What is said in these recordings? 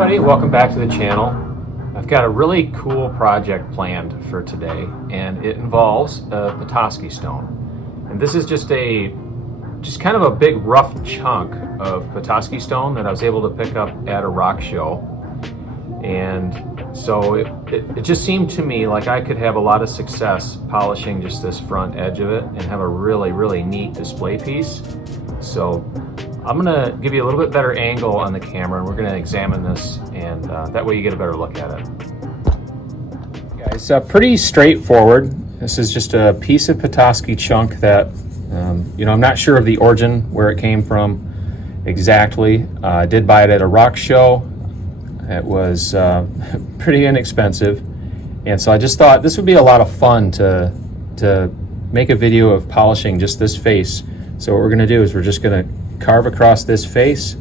everybody, welcome back to the channel. I've got a really cool project planned for today, and it involves a Petoskey Stone. And this is just kind of a big rough chunk of Petoskey Stone that I was able to pick up at a rock show. And so it just seemed to me like I could have a lot of success polishing just this front edge of it and have a really neat display piece. So I'm gonna give you a little bit better angle on the camera, and we're gonna examine this, and that way you get a better look at it. Guys, pretty straightforward. This is just a piece of Petoskey chunk that, I'm not sure of the origin, where it came from exactly. I did buy it at a rock show. It was pretty inexpensive, and so I just thought this would be a lot of fun to make a video of polishing just this face. So what we're gonna do is we're just gonna carve across this face,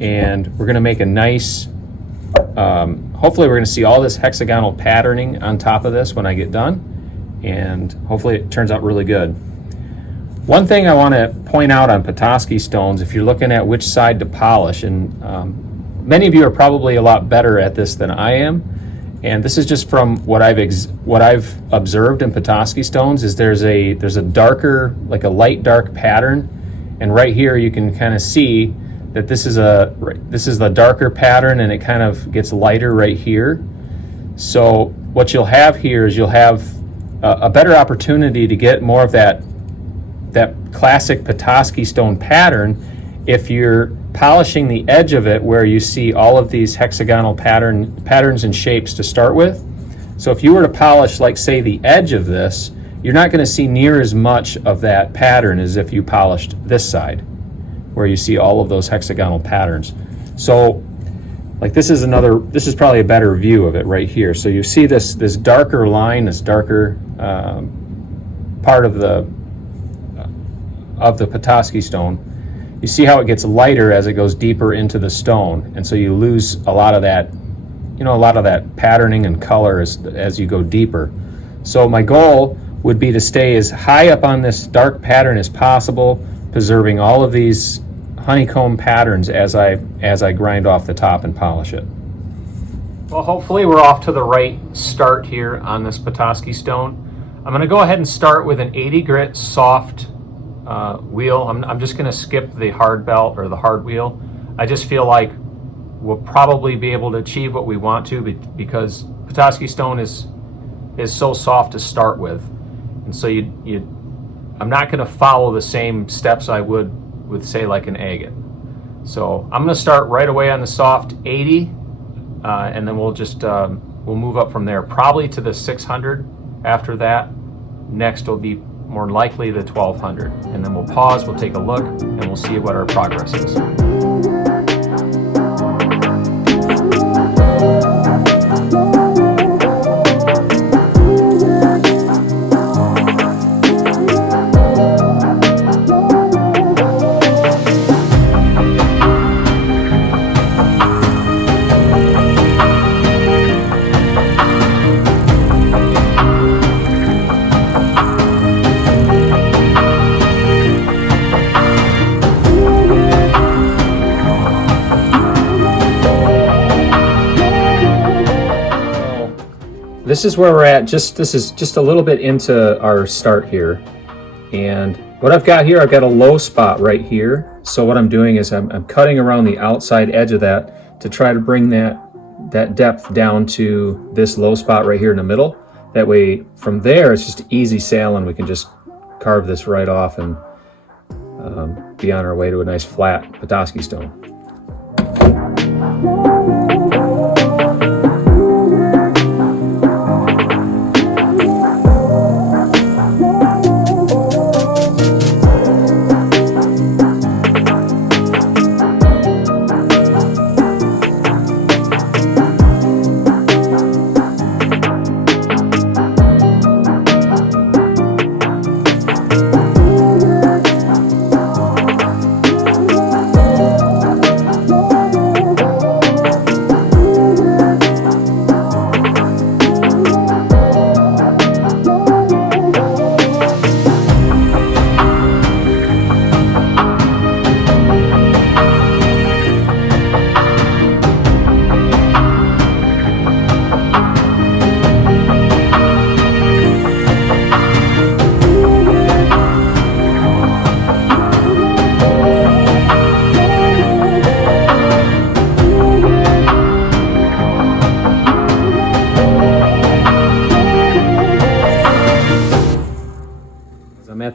and we're going to make a nice, hopefully we're going to see all this hexagonal patterning on top of this when I get done, and hopefully it turns out really good. One thing I want to point out on Petoskey stones, if you're looking at which side to polish, and many of you are probably a lot better at this than I am, and this is just from what I've observed in Petoskey stones, is there's a darker, like a light dark pattern. And right here you can kind of see that this is the darker pattern, and it kind of gets lighter right here. So what you'll have here is you'll have a better opportunity to get more of that classic Petoskey stone pattern if you're polishing the edge of it where you see all of these hexagonal patterns and shapes to start with. So if you were to polish, like, say, the edge of this, you're not going to see near as much of that pattern as if you polished this side, where you see all of those hexagonal patterns. So, like, this is probably a better view of it right here. So you see this darker line, this darker part of the Petoskey stone. You see how it gets lighter as it goes deeper into the stone, and so you lose a lot of that, patterning and color as you go deeper. So my goal would be to stay as high up on this dark pattern as possible, preserving all of these honeycomb patterns as I grind off the top and polish it. Well, hopefully we're off to the right start here on this Petoskey stone. I'm going to go ahead and start with an 80 grit soft wheel. I'm just going to skip the hard belt or the hard wheel. I just feel like we'll probably be able to achieve what we want to, because Petoskey stone is so soft to start with. And so I'm not going to follow the same steps I would with, say, like an agate. So I'm going to start right away on the soft 80, and then we'll move up from there, probably to the 600. After that, next will be more likely the 1200, and then we'll pause, we'll take a look, and we'll see what our progress is. This is where we're at. This is just a little bit into our start here. And what I've got here, I've got a low spot right here. So what I'm doing is I'm cutting around the outside edge of that to try to bring that depth down to this low spot right here in the middle. That way, from there, it's just easy sailing. We can just carve this right off and be on our way to a nice flat Petoskey stone.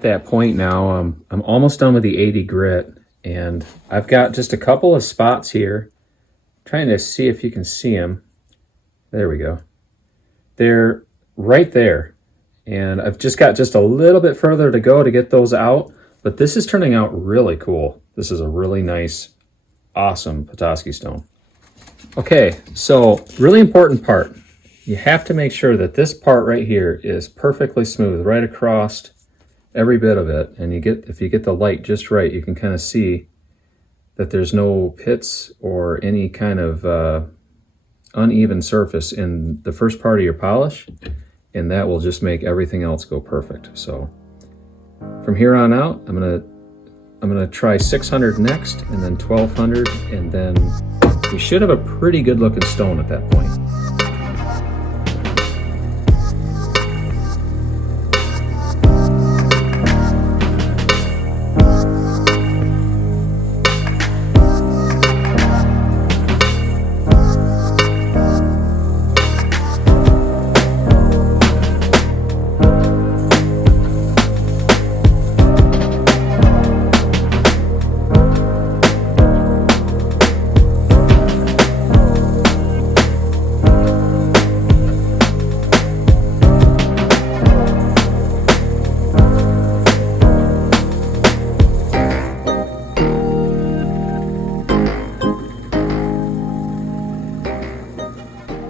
that point now. I'm almost done with the 80 grit, and I've got just a couple of spots here. Trying to see if you can see them. There we go. They're right there. And I've just got just a little bit further to go to get those out, but this is turning out really cool. This is a really nice, awesome Petoskey stone. Okay, so really important part. You have to make sure that this part right here is perfectly smooth right across every bit of it. And if you get the light just right, you can kind of see that there's no pits or any kind of uneven surface in the first part of your polish, and that will just make everything else go perfect. So from here on out, I'm gonna try 600 next, and then 1200, and then we should have a pretty good looking stone at that point.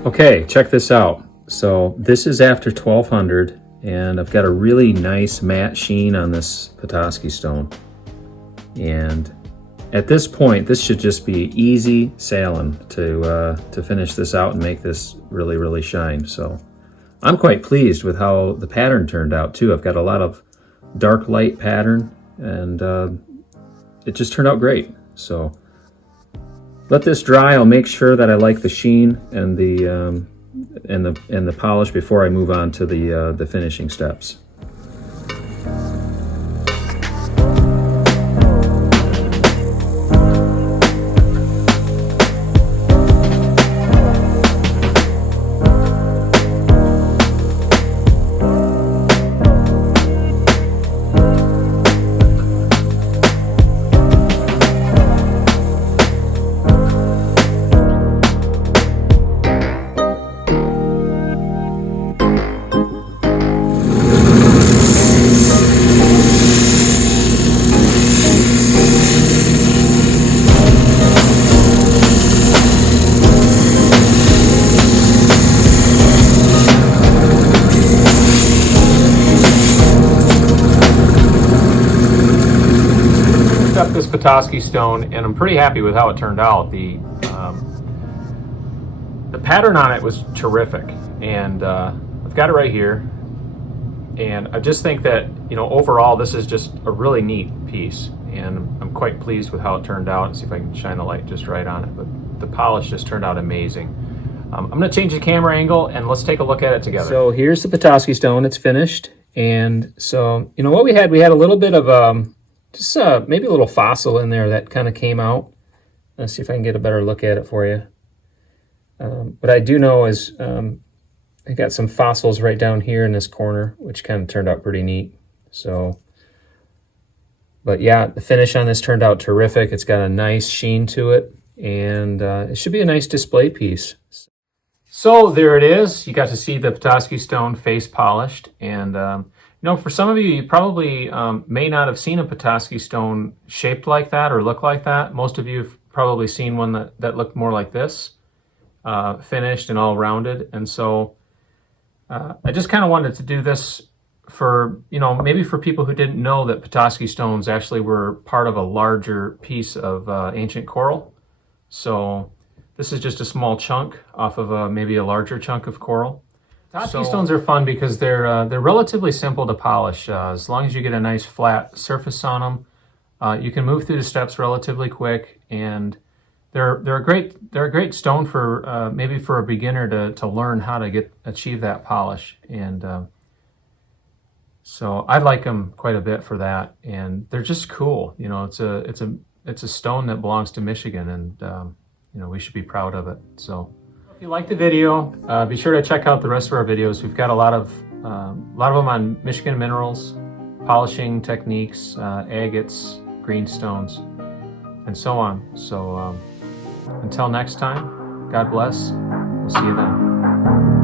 Okay, check this out. So this is after 1200, and I've got a really nice matte sheen on this Petoskey stone. And at this point, this should just be easy sailing to finish this out and make this really, really shine. So I'm quite pleased with how the pattern turned out too. I've got a lot of dark light pattern, and it just turned out great. So let this dry. I'll make sure that I like the sheen and the polish before I move on to the finishing steps. This Petoskey stone, and I'm pretty happy with how it turned out. The pattern on it was terrific, and I've got it right here, and I just think that, you know, overall this is just a really neat piece, and I'm quite pleased with how it turned out. Let's see if I can shine the light just right on it, but the polish just turned out amazing. I'm going to change the camera angle and let's take a look at it together. So here's the Petoskey stone. It's finished, and so, you know, what we had a little bit of just maybe a little fossil in there that kind of came out. Let's see if I can get a better look at it for you. What I do know is I got some fossils right down here in this corner, which kind of turned out pretty neat. So, but yeah, the finish on this turned out terrific. It's got a nice sheen to it, and it should be a nice display piece. So there it is. You got to see the Petoskey stone face polished, and you know, for some of you, you probably may not have seen a Petoskey stone shaped like that or look like that. Most of you have probably seen one that looked more like this, finished and all rounded. And so I just kind of wanted to do this for, you know, maybe for people who didn't know that Petoskey stones actually were part of a larger piece of ancient coral. So this is just a small chunk off of maybe a larger chunk of coral. Petoskey stones are fun because they're relatively simple to polish. As long as you get a nice flat surface on them, you can move through the steps relatively quick, and they're a great stone for maybe for a beginner to learn how to achieve that polish. And so I like them quite a bit for that, and they're just cool. You know, it's a stone that belongs to Michigan, and you know, we should be proud of it. So if you like the video, be sure to check out the rest of our videos. We've got a lot of them on Michigan minerals, polishing techniques, agates, greenstones, and so on. So until next time, God bless. We'll see you then.